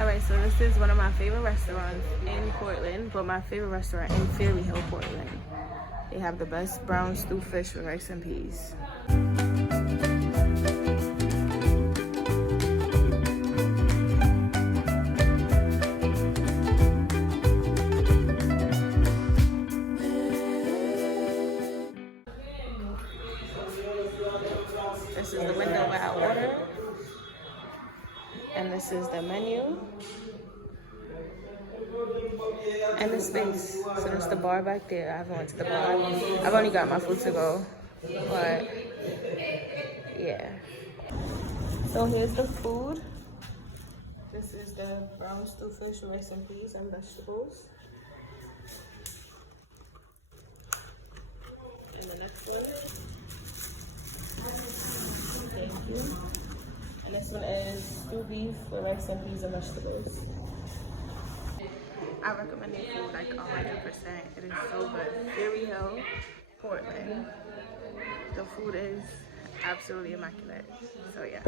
Alright, so this is one of my favorite restaurants in Portland, but my favorite restaurant in Fairley Hill, Portland. They have the best brown stew fish with rice and peas. This is the window where I order. And this is the menu. And the space. So that's the bar back there. I haven't went to the bar. I've only got my food to go. But yeah. So here's the food. This is the brown stew fish with rice and peas and vegetables. And the next one. Thank you. And this one is stew beef with rice and peas and vegetables. I recommend their food like 100%. It is so good. Fairley Hill, Portland. The food is absolutely immaculate. So yeah.